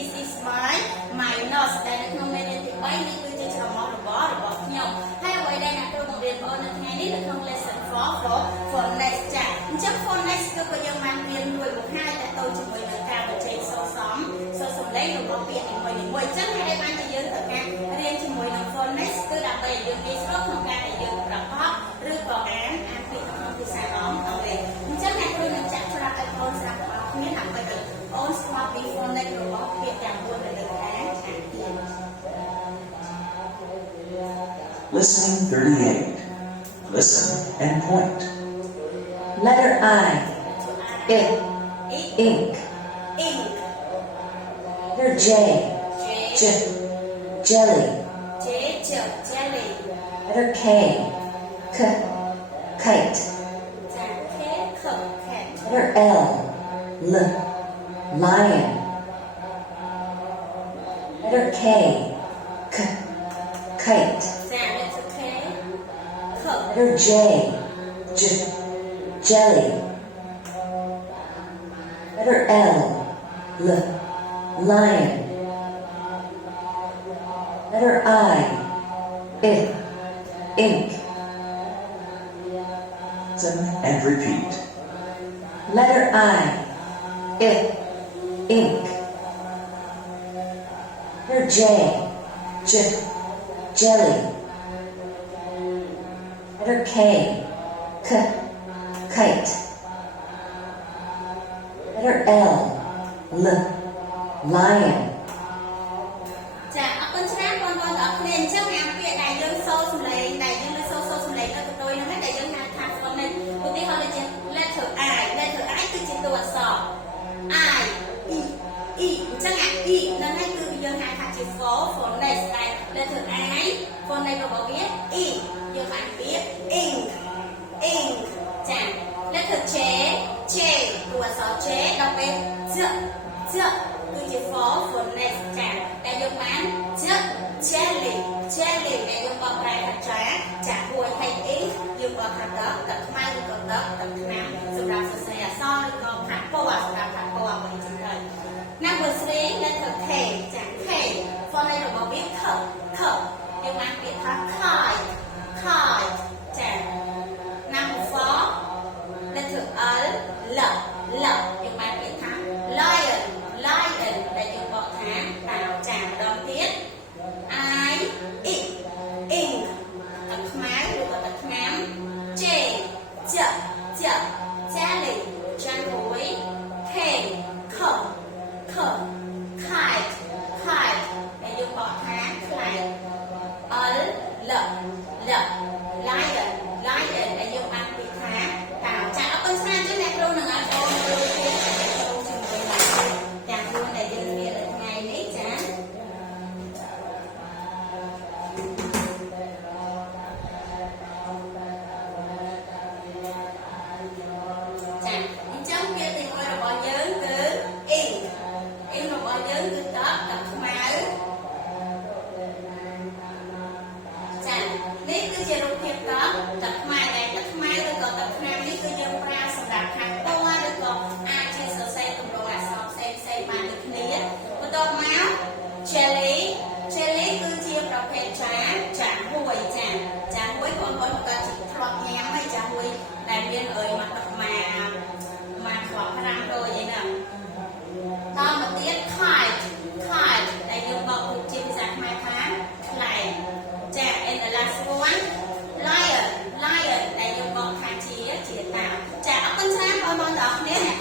This is my minus ដែលនៅក្នុងមេរៀនទី3នេះគឺជាច្រមុះរបស់ខ្ញុំហើយអ្វីដែលអ្នកគ្រូបង្រៀនបងនៅថ្ងៃនេះនៅក្នុង lesson 4 for next ចាអញ្ចឹង for next គឺក៏យើងបានរៀនរួចមកហើយតែទៅជាមួយនឹងការបញ្ចេញសូរសំឡេងរបស់ពាក្យនីមួយៗអញ្ចឹងហើយបានតែយើងត្រូវការរៀនជាមួយនឹង for next គឺដើម្បីឲ្យយើងងាយស្រួលក្នុងការដែលយើងប្រកបឬក៏អានពាក្យក្នុងភាសាអង់គ្លេសអញ្ចឹងអ្នកគ្រូនឹងចាក់ច្រាក់ឲ្យបងស្រាប់បងប្អូនដើម្បីឲ្យអូនស្គាល់ពី for next របស់ពាក្យទាំង4ដែលលើកខាងចា Listening 38. Listen and point. Letter I. Ink. Letter J. Jelly. Jelly. Letter K. Kite. Letter L. Lion. Letter K. Kite. Letter J. Jelly. Letter L. Lion. Letter I. Ink. Listen and repeat. Letter I. Ink. Letter J. Jelly. Letter K. Kite. Letter L. Lion. ចាអរគុណច្រើនបងប្អូនទាំងអស់គ្នាអញ្ចឹងអាពាក្យដែលយើងសូរសំឡេងដែលយើងលើសូរសំឡេងនៅកន្ទុយហ្នឹងដែលយើងហៅថា phonics ឧទាហរណ៍ដូចជា letter I គឺជាតួអក្សរ I E អញ្ចឹងអា E ហ្នឹងហើយគឺយើងហៅថាជា phonics តែ letter I phonics របស់វា E យើងហៅពាក្យ ink ចា letter J តួអក្សរ J ដល់ពេល គឺជា phonics ចាតែយើងបាន jelly ដែលយើងបកប្រែថាចាហួយហើយ ink យើងបកថាទឹកខ្មៅឬក៏ទឹកថ្នាំសម្រាប់សរសេរអក្សរឬក៏ផាក់ពណ៌សម្រាប់ផាក់ពណ៌អ្វីចឹងទៅ Number 3 letter K ចា K phonics របស់វា k យើងបានពាក្យថា kite ចា Number 4 letter L យើងបានពាក្យថា lion ដែលយើងបកថាតាវចាម្ដងទៀត I ink ទឹកខ្មៅឬក៏ទឹកថ្នាំ J jelly ចាហួយ K kite ដែលយើងបកថាខ្លែង L lion ដែលយើងបានពាក្យថាតាវចាអរគុណច្រើនចឹងអ្នកគ្រូនឹងឲ្យបងមើលពាក្យជាមួយនឹងទាំង4ដែលយើងរៀននៅថ្ងៃនេះចា ចាអញ្ចឹងពាក្យទី1របស់យើងគឺ ink របស់យើងគឺទឹកខ្មៅចានេះគឺជារូបភាពទឹកខ្មៅដែលទឹកខ្មៅឬក៏ទឹកថ្នាំនេះគឺយើងប្រើសម្រាប់ខាងពណ៌ឬក៏អាចជាសរសេរទម្រង់អក្សរផ្សេងបានដូចគ្នាបន្ទាប់មក jelly គឺជាប្រភេទចាហួយចាហួយបងប្អូនក៏ជាធ្លាប់ញ៉ាំហើយចាហួយដែលមានអើយមកទឹកមកខ្វក់500អីហ្នឹងតមកទៀត kite ដែលយើងបករូបជាភាសាខ្មែរថាខ្លែងចា and the last one lion ដែលយើងបកថាជាតាចាអរគុណច្រើនបងប្អូនទាំងអស់គ្នាអ្នក